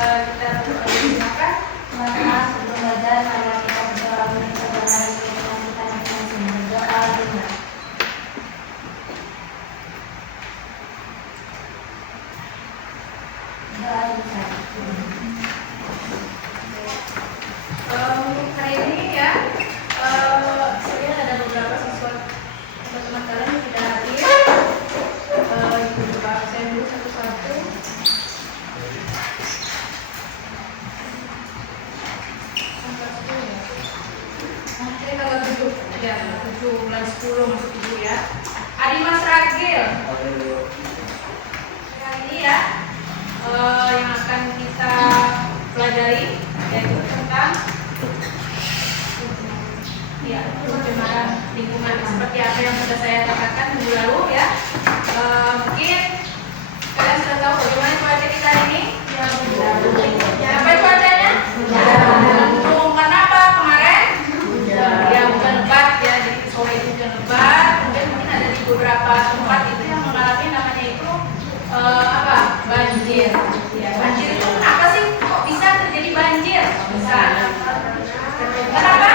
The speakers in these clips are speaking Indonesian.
kita silakan. Teman-teman, sebelum belajar, mari kita berdoa meminta kebenaran Tuhan kita masing-masing. Berdoa dengar. Doa dengar. Untuk hari ini ya, saya ada beberapa siswa teman-teman kalian yang tidak hadir. Ibu coba absen dulu satu-satu. Oke, kalau 7 ya, 7 bulan 10 masuk ibu ya. Adimas Ragil. Hari ini ya, yang akan kita pelajari yaitu tentang pencemaran lingkungan seperti apa yang sudah saya katakan minggu lalu ya. Mungkin kalian sudah tahu bagaimana cuaca kita hari ini. Apa cuacanya? Mendung. Karena apa kemarin? Ya hujan lebat ya, jadi sore itu hujan lebat. Kemudian mungkin ada di beberapa tempat itu yang mengalami namanya itu banjir. Ya, banjir itu kenapa sih kok bisa terjadi banjir? Bisa. Kenapa?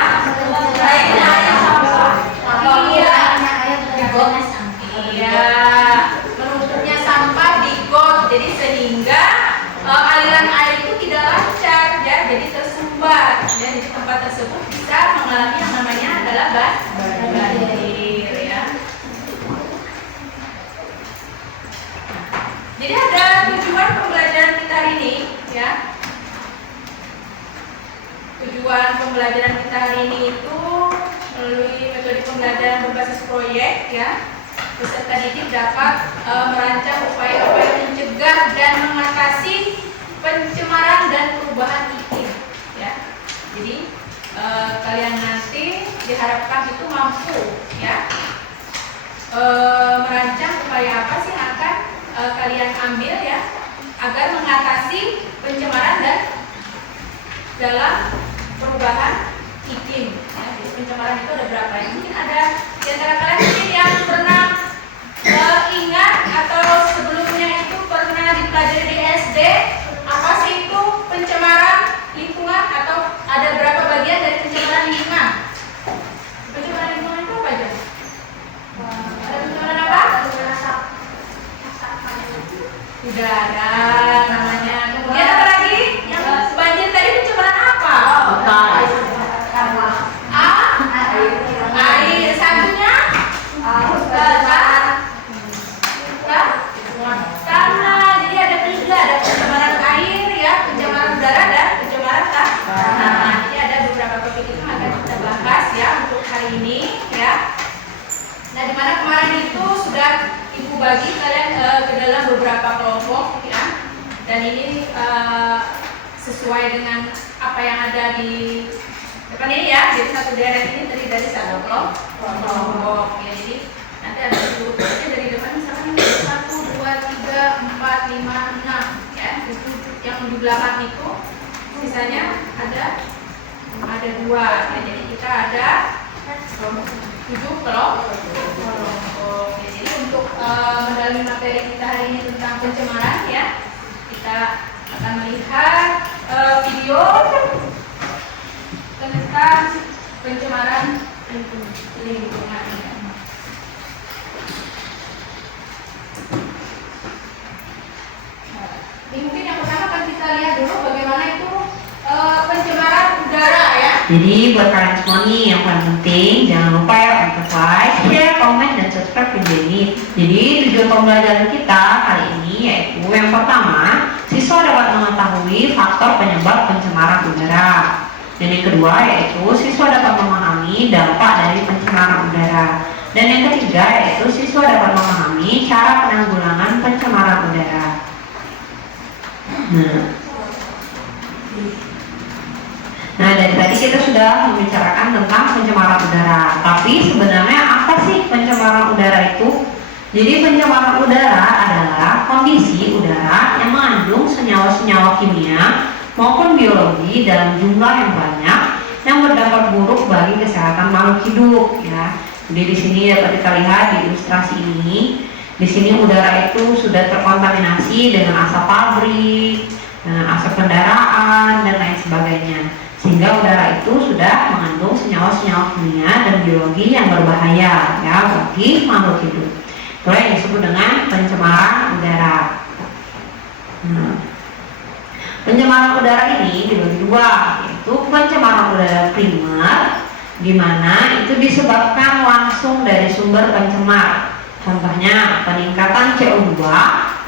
Iya, menumpuknya sampah di got, jadi sehingga aliran air itu tidak lancar, ya, jadi tersumbat. Ya, jadi tempat tersebut bisa mengalami yang namanya adalah banjir, ya. Jadi ada tujuan pembelajaran kita hari ini, ya. Tujuan pembelajaran kita hari ini itu melalui metode pembelajaran berbasis proyek, ya. Peserta didik dapat merancang upaya-upaya mencegah dan mengatasi pencemaran dan perubahan iklim, ya. Jadi kalian nanti diharapkan itu mampu, ya, merancang upaya apa sih yang akan kalian ambil, ya, agar mengatasi pencemaran dan dalam perubahan iklim. Ya. Jadi pencemaran itu ada berapa? Ya? Mungkin ada di antara kalian mungkin yang pernah ingat atau sebelumnya itu pernah dipelajari di SD apa sih itu pencemaran lingkungan, atau ada berapa bagian dari pencemaran lingkungan? Pencemaran lingkungan itu apa aja? Ada pencemaran apa? Udara namanya. Kemudian apa lagi? Yang banjir tadi pencemaran apa? Air. Satunya? Tanah. Jadi ada 3, ada pencemaran air, ya, pencemaran udara dan pencemaran tanah. Jadi ada beberapa topik itu akan kita bahas, ya, untuk hari ini, ya. Nah, dimana kemarin itu sudah ibu bagi kalian ke dalam beberapa kelompok, ya. Dan ini sesuai dengan apa yang ada di depan ini, ya. Jadi satu deret ini terdiri dari satu kelompok, ya. Jadi nanti ada urutnya dari depan, misalkan ini 1, 2, 3, 4, 5, 6, ya. Yang di belakang itu sisanya ada 2, ya. Jadi kita ada 7 kelompok. Ya, jadi untuk mendalami materi kita hari ini tentang pencemaran, ya, kita akan melihat video tentang pencemaran lingkungan. Mungkin yang pertama akan kita lihat dulu bagaimana itu pencemaran udara, ya. Jadi buat kalian semua nih yang paling penting jangan lupa ya untuk like, share, komen, dan subscribe video ini. Jadi tujuan pembelajaran kita kali ini yaitu yang pertama, siswa dapat mengetahui faktor penyebab pencemaran udara. Dan yang kedua yaitu siswa dapat memahami dampak dari pencemaran udara. Dan yang ketiga yaitu siswa dapat memahami cara penanggulangan pencemaran udara. Nah, dari tadi kita sudah membicarakan tentang pencemaran udara. Tapi sebenarnya apa sih pencemaran udara itu? Jadi pencemaran udara adalah kondisi udara yang mengandung senyawa-senyawa kimia maupun biologi dalam jumlah yang banyak yang berdampak buruk bagi kesehatan makhluk hidup, ya. Jadi di sini dapat kita lihat di ilustrasi ini. Di sini udara itu sudah terkontaminasi dengan asap pabrik, asap kendaraan dan lain sebagainya. Sehingga udara itu sudah mengandung senyawa-senyawa kimia dan biologi yang berbahaya ya bagi makhluk hidup. Itulah yang disebut dengan pencemaran udara. Pencemaran udara ini dibagi dua, yaitu pencemaran udara primer, di mana itu disebabkan langsung dari sumber pencemar. Contohnya peningkatan CO2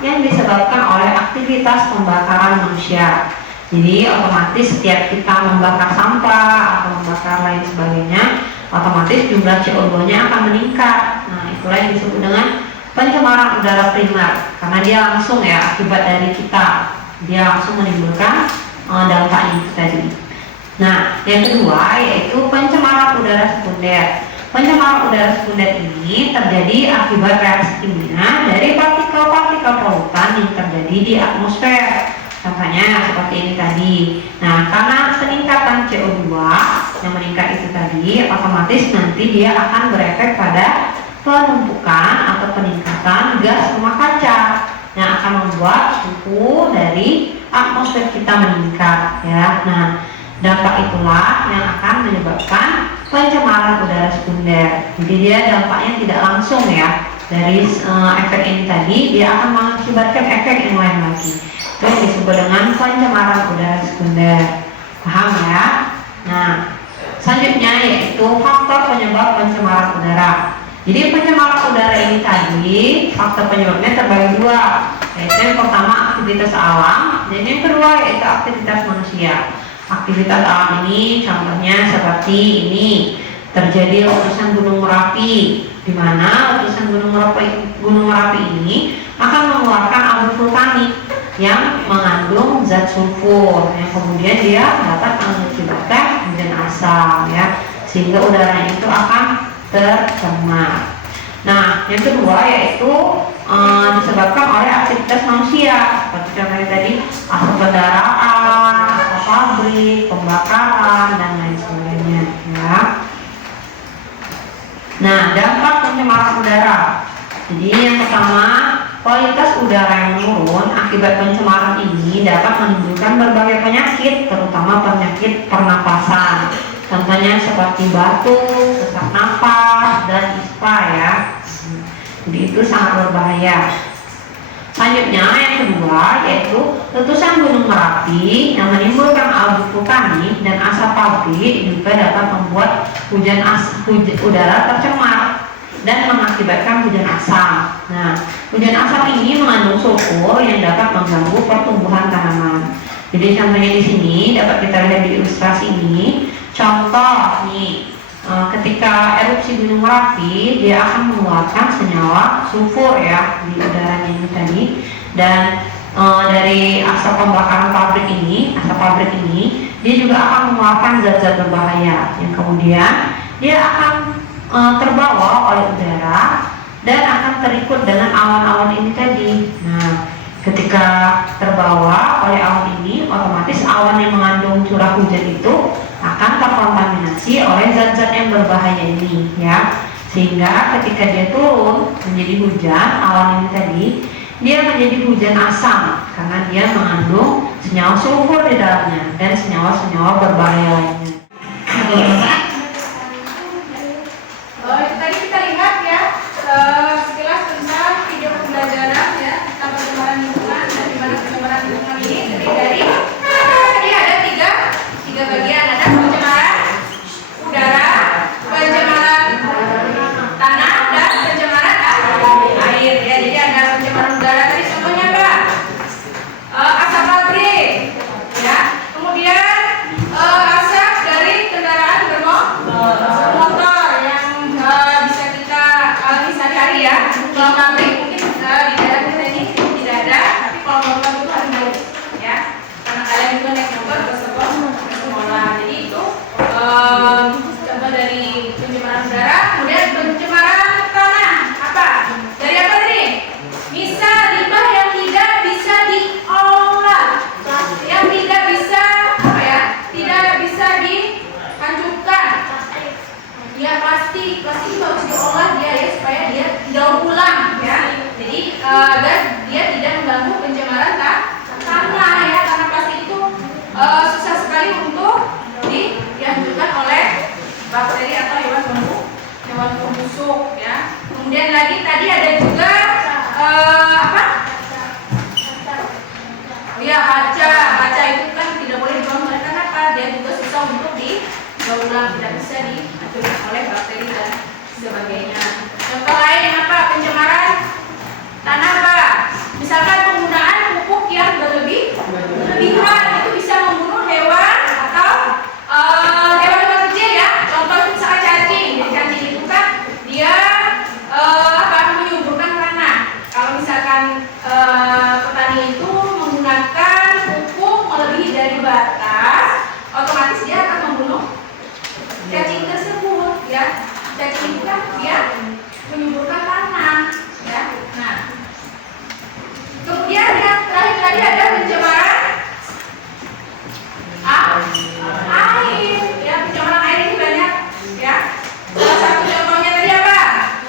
yang disebabkan oleh aktivitas pembakaran manusia. Jadi otomatis setiap kita membakar sampah atau membakar lain sebagainya, otomatis jumlah CO2-nya akan meningkat. Nah, itulah yang disebut dengan pencemaran udara primer, karena dia langsung ya akibat dari kita, dia langsung menimbulkan dampaknya itu tadi. Nah, yang kedua yaitu pencemaran udara sekunder. Pencemaran udara sekunder ini terjadi akibat reaksi kimia dari partikel-partikel polutan yang terjadi di atmosfer. Contohnya seperti ini tadi. Nah, karena peningkatan CO2 yang meningkat itu tadi, otomatis nanti dia akan berefek pada penumpukan atau peningkatan gas rumah kaca yang akan membuat suhu dari atmosfer kita meningkat ya. Nah, dampak itulah yang akan menyebabkan pencemaran udara sekunder. Jadi dia dampaknya tidak langsung ya dari efek ini tadi, dia akan mengakibatkan efek yang lain lagi. Itu yang disebut dengan pencemaran udara sekunder. Paham ya? Nah, selanjutnya yaitu faktor penyebab pencemaran udara. Jadi pencemaran udara ini tadi faktor penyebabnya terbagi dua, yaitu yang pertama aktivitas alam dan yang kedua yaitu aktivitas manusia. Aktivitas alam ini contohnya seperti ini, terjadi letusan Gunung Merapi, di mana letusan Gunung Merapi ini akan mengeluarkan abu vulkanik yang mengandung zat sulfur yang kemudian dia dapat mengakibatkan hujan asam ya, sehingga udaranya itu akan tercemar. Nah, yang kedua yaitu disebabkan oleh aktivitas manusia, seperti contohnya tadi asap kendaraan, asap pabrik, pembakaran dan lain sebagainya ya. Nah, dampak pencemaran udara. Jadi yang pertama, kualitas udara yang menurun akibat pencemaran ini dapat menimbulkan berbagai penyakit, terutama penyakit pernapasan. Contohnya seperti batuk, sesak napas, dan ispa ya. Jadi itu sangat berbahaya. Selanjutnya yang kedua yaitu letusan Gunung Merapi yang menimbulkan abu vulkanik dan asap pabrik juga dapat membuat udara tercemar dan mengakibatkan hujan asam. Nah, hujan asam ini mengandung sulfur yang dapat mengganggu pertumbuhan tanaman. Jadi contohnya di sini dapat kita lihat di ilustrasi ini. Contoh nih, ketika erupsi Gunung Merapi dia akan mengeluarkan senyawa sulfur ya di udaranya ini tadi, dan dari asap pembakaran pabrik ini, asap pabrik ini dia juga akan mengeluarkan zat-zat berbahaya yang kemudian dia akan terbawa oleh udara dan akan terikut dengan awan-awan ini tadi. Nah, ketika terbawa oleh awan ini, otomatis awan yang mengandung curah hujan itu akan terkontaminasi oleh zat-zat yang berbahaya ini ya, sehingga ketika dia turun menjadi hujan, awan ini tadi dia menjadi hujan asam karena dia mengandung senyawa sulfur di dalamnya dan senyawa-senyawa berbahaya lainnya. Itu tadi kita lihat ya sekilas tentang video pembelajaran ya tentang pencemaran lingkungan dan gimana pencemaran lingkungan ini terdiri dari tadi ada tiga bagian, ada pencemaran udara, pencemaran tanah dan pencemaran air ya. Jadi ada pencemaran udara tadi contohnya apa? Asap pabrik ya, kemudian asap dari kendaraan bermotor yang bisa kita alami sehari-hari ya. Kalau pabrik mungkin di daerah kita ini tidak ada, tapi kalau motor itu ada ya, karena kalian juga naik motor ke sekolah. Jadi itu contoh dari pencemaran udara. Kemudian pencemaran tanah apa? Dari apa tadi? Bisa limbah yang tidak bisa diolah, yang tidak bisa apa ya? Tidak bisa dihancurkan. Ya plastik juga harus diolah dia ya supaya dia daur ulang ya. Jadi agar dia tidak mengganggu pencemaran tanah ya, karena petani itu menggunakan pupuk melebihi dari batas, otomatis dia akan membunuh cacing tersebut, ya. Cacing itu kan dia menyuburkan tanah, ya. Nah, kemudian yang terakhir tadi ada pencemaran air, ya. Pencemaran air ini banyak, ya. Salah satu contohnya tadi apa?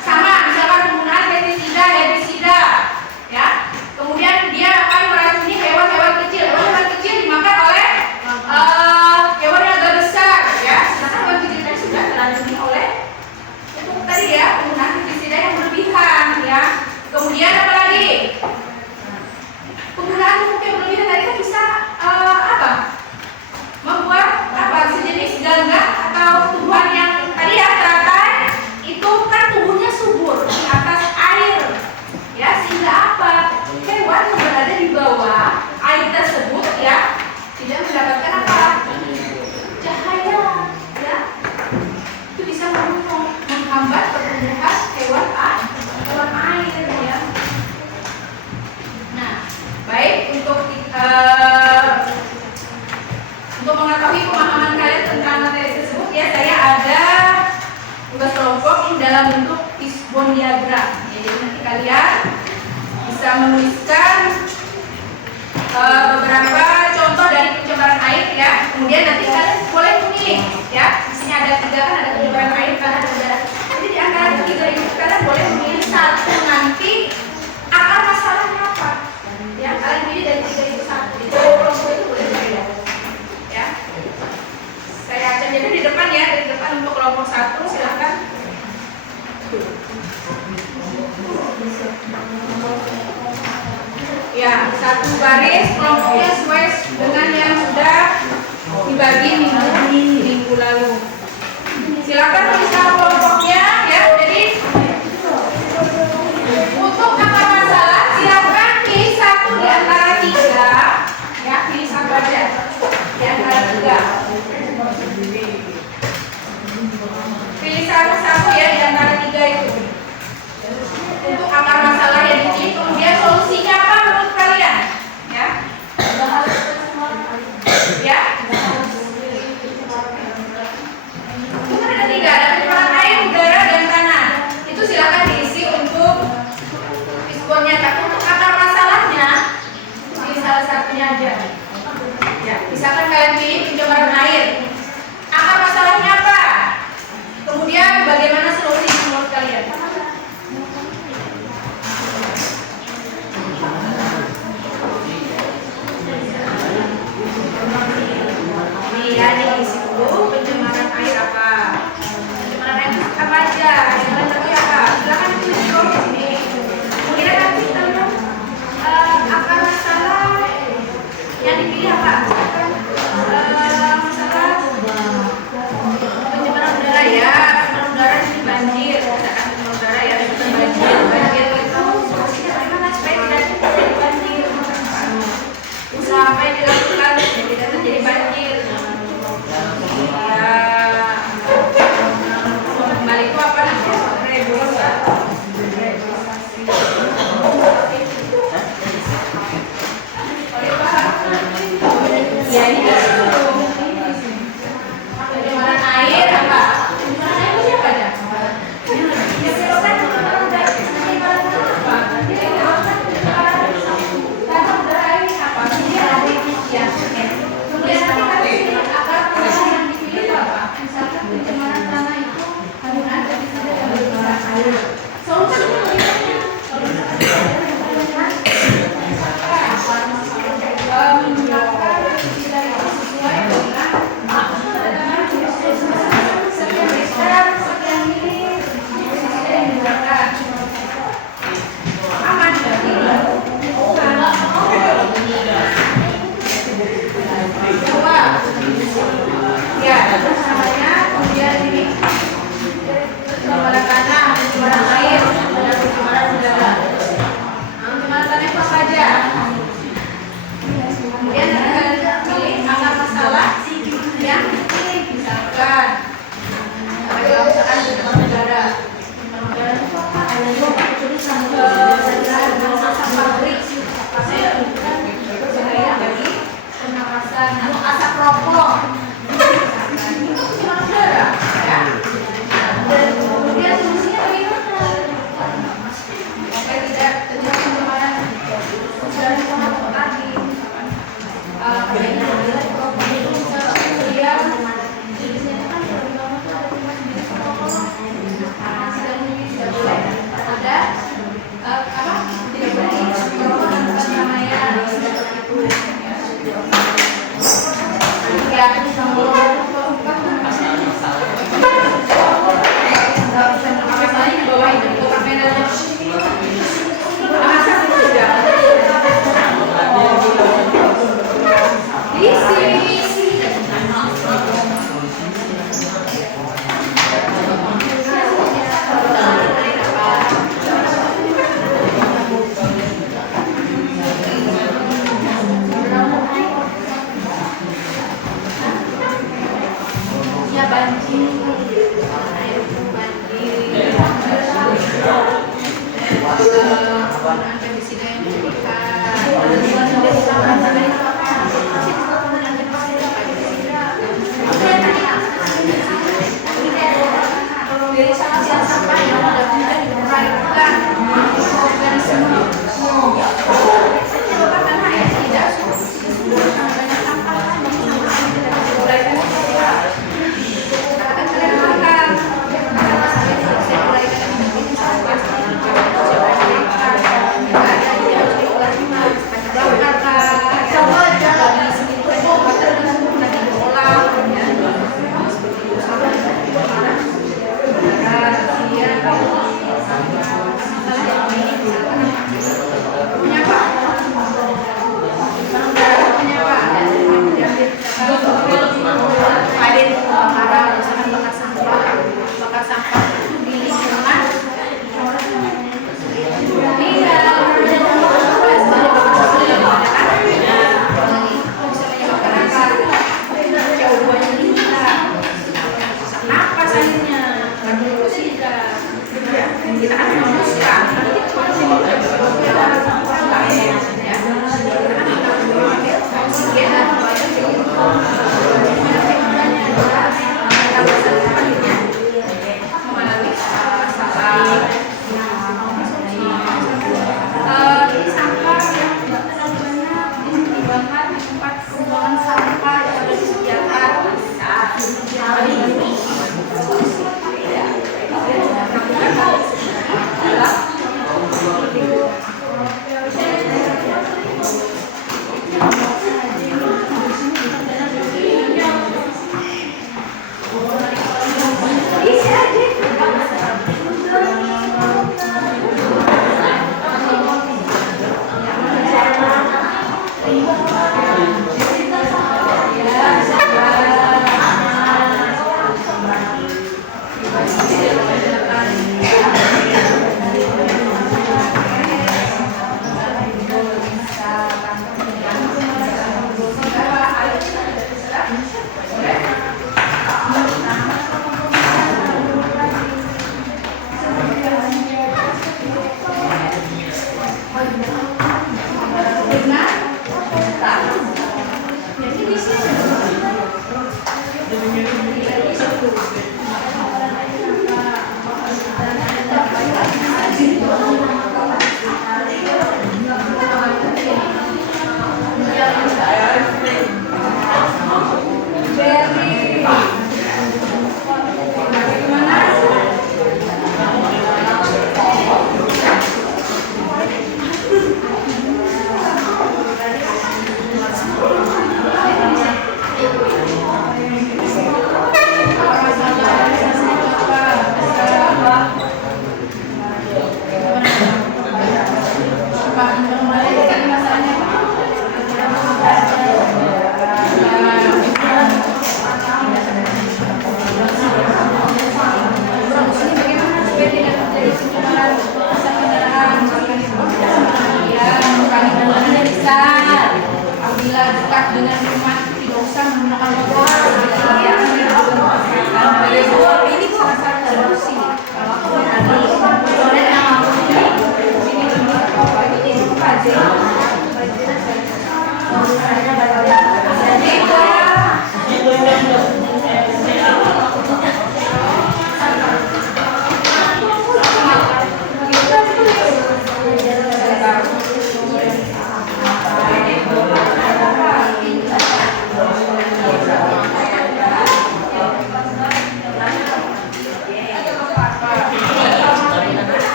Sama, misalkan penggunaan pestisida, herbisida, ya. Kemudian dia akan meracuni hewan-hewan kecil. Hewan-hewan kecil dimakan oleh hewan yang agak besar, ya. Sedangkan hewan kecil tadi sudah teracuni oleh pupuk tadi, ya, penggunaan pestisida yang berlebihan, ya. Kemudian apa lagi? Penggunaan pupuk yang berlebihan tadi kan bisa apa? Membuat apa? Sejenis ganggang atau tumbuhan yang tadi ya teratai itu kan tubuhnya subur di atas air, ya, sehingga apa? Hewan yang berada di bawah air tersebut, ya, tidak mendapatkan apa? Cahaya, ya. Itu bisa menghambat pertumbuhan hewan air, ya. Nah, baik untuk mengetahui pemahaman kalian tentang materi tersebut, ya, saya ada tugas kelompok ini dalam bentuk fishbone diagram. Ya, jadi nanti kalian bisa menuliskan beberapa contoh dari pencemaran air, ya. Kemudian nanti kalian boleh memilih, ya. Di sini ada 3 kan, ada pencemaran air, tanah dan udara. Jadi di antara 3 itu kalian boleh memilih satu nanti akar masalahnya apa. Ya, kalian pilih dari 3 itu satu. Di kelompok itu boleh berbeda. Ya. Saya akan jadi di depan, ya, di depan untuk kelompok 1 silahkan. Ya, 1 baris kelompoknya sesuai dengan yang sudah dibagi minggu lalu. Silakan tuliskan kelompoknya, ya. Jadi untuk akar masalah silakan pilih 1 di antara 3, ya, pilih 1 aja di antara 3. Pilih satu ya di antara 3 itu. Untuk akar masalah yang dipilih, kemudian solusinya apa menurut kalian? Ya. Ya. Itu ada 3, ada pencemaran air, sini yang berlipat. Dari sana siang sampai yang diperhatikan organisme. Bapak kan hanya tidak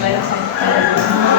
banyak sampah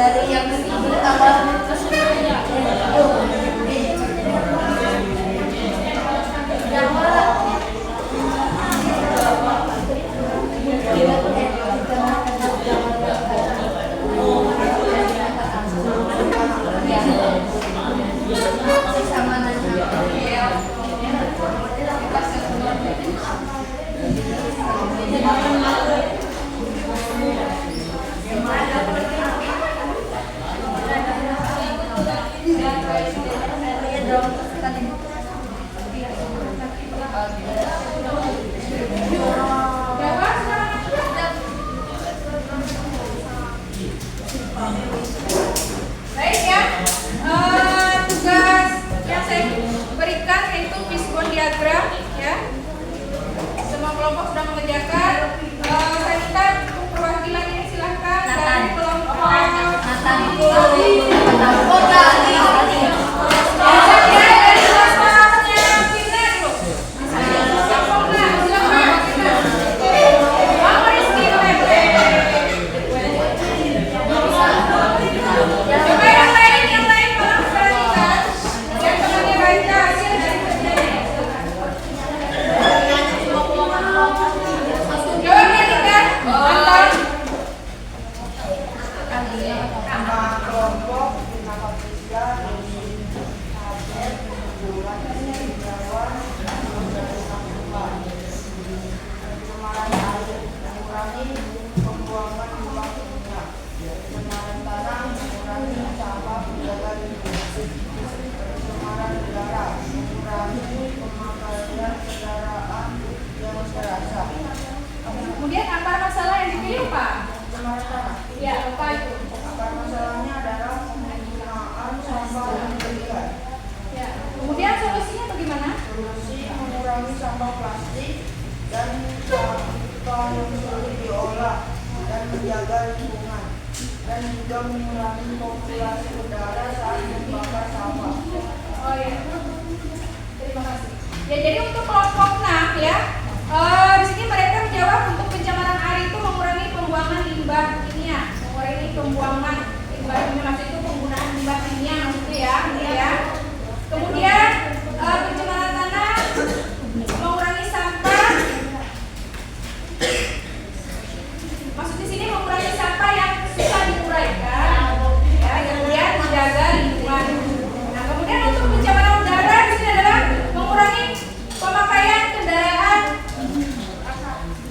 Dari yang ketiga tambah Baik ya, tugas yang saya berikan yaitu fishbone diagram ya. Semua kelompok sudah mengerjakan. Saya minta untuk perwakilan ini silahkan dari kelompok dari kelas kelasnya Vina dulu. Sampurna, silakan. Bang Rizky boleh. Coba yang lain tolong perhatikan. Yang temannya baca hasil dari kerjanya. Coba perhatikan. Anton. Nama kelompok nama tiga Abed, Bulan, Jawan, pencemaran air, mengurangi pembuangan limbah kimia, pencemaran tanah, mengurangi sampah, menjaga lingkungan, pencemaran udara, mengurangi pemakaian kendaraan yang berasap, Kemudian akar masalah yang dipilih Pak? pencemaran tanah. Ya, apa itu? Akar masalahnya adalah penggunaan sampah yang berlebihan. Ya. Kemudian solusinya bagaimana? Solusi mengurangi sampah plastik dan sampah yang sulit diolah dan menjaga lingkungan, dan juga mengurangi populasi udara saat membakar sampah. Oh ya. Terima kasih. Ya, jadi untuk kelompok 6 ya. Di sini mereka menjawab untuk pencemaran air itu mengurangi pembuangan limbah kimia, mengurangi pembuangan limbah kimia maksud itu penggunaan limbah kimia maksudnya ya, gitu ya. Kemudian pencemaran tanah mengurangi sampah. Maksud di sini mengurangi sampah yang susah diuraikan, ya. Kemudian menjaga lingkungan. Nah, kemudian untuk pencemaran udara di sini adalah mengurangi pemakaian kendaraan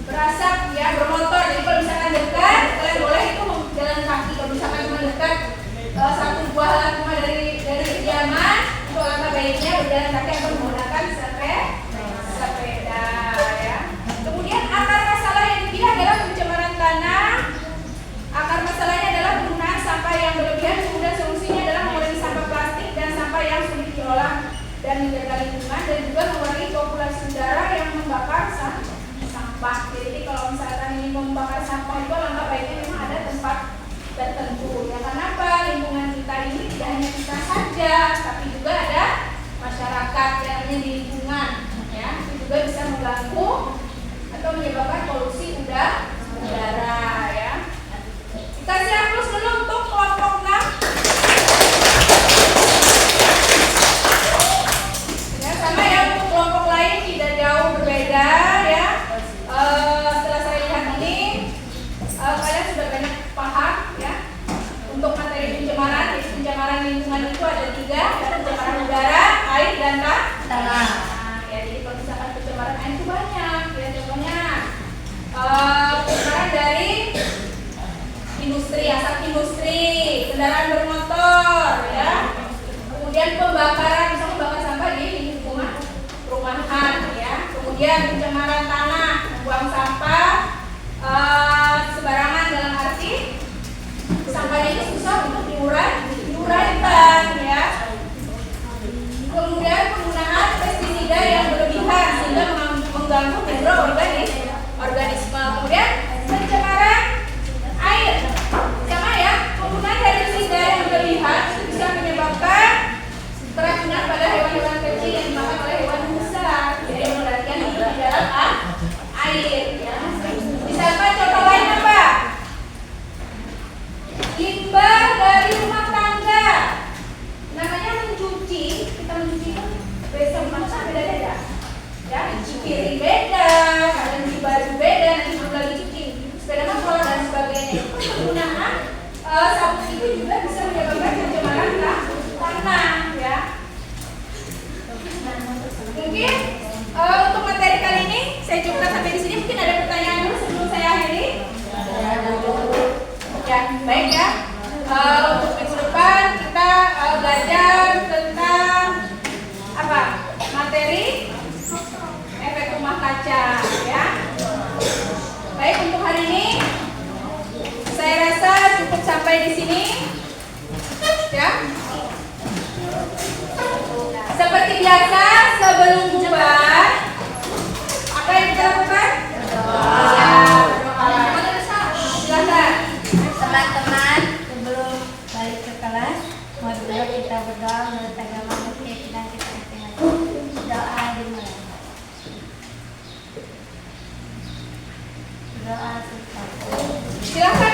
berasap ya, bermotor. Jadi kalau misalkan dekat, kalian boleh itu jalan kaki. Kalau misalkan cuma dekat satu buah alat rumah dari kediaman, untuk langkah baiknya berjalan kaki atau menggunakan sepeda ya. Kemudian akar masalah yang dipilih adalah pencemaran tanah. Akar masalahnya adalah penggunaan sampah yang berlebihan. Kemudian solusinya adalah mengurangi sampah plastik dan sampah yang sulit diolah dan menjaga lingkungan, dan juga mengurangi populasi udara yang membakar sampah. Jadi kalau misalkan ini membakar sampah itu langkah baiknya memang ada tempat tertentu. Ya, karena apa? Lingkungan kita ini tidak hanya kita saja, tapi juga ada masyarakat yang ada di lingkungan. Ya, itu juga bisa mengganggu atau menyebabkan polusi udara ya. Kasih aplaus dulu untuk kelompok 6. Ya, sama ya, untuk kelompok lain tidak jauh berbeda ya. Setelah saya lihat ini, kalian sudah banyak paham ya. Untuk materi pencemaran, jadi pencemaran lingkungan itu ada 3, pencemaran udara, air, dan tanah. Ya, jadi kalau misalkan pencemaran air itu banyak ya, contohnya pencemaran dari industri, asap industri, kendaraan bermotor ya. Kemudian pembakaran, misalnya membakar sampah di lingkungan perumahan ya. Kemudian pencemaran tanah, membuang sampah sebarangan, dalam arti sampahnya itu susah untuk diuraikan ya. Kemudian penggunaan pestisida yang berlebihan sehingga mengganggu mikroorganisme. Kemudian pencemaran air limbah dari rumah tangga. Namanya mencuci, kita mencuci kan besok masa beda-beda. Ya, cuci piring beda, kadang cuci baju beda, nanti belum lagi cuci sepeda motor dan sebagainya. Penggunaan sabun itu juga bisa menyebabkan pencemaran tanah, ya. Mungkin untuk materi kali ini saya cukupkan sampai di sini. Mungkin ada pertanyaan dulu sebelum saya akhiri. Ya, baik ya. Untuk minggu depan kita belajar tentang apa? Materi efek rumah kaca, ya. Baik, untuk hari ini saya rasa cukup sampai di sini. Ya. Seperti biasa, sebelum bubar, apa yang kita lakukan? Silakan. Teman-teman, sebelum balik ke kelas, marilah kita berdoa menurut agama Muslim dan kita doa dimulai. Doa kita. Silakan.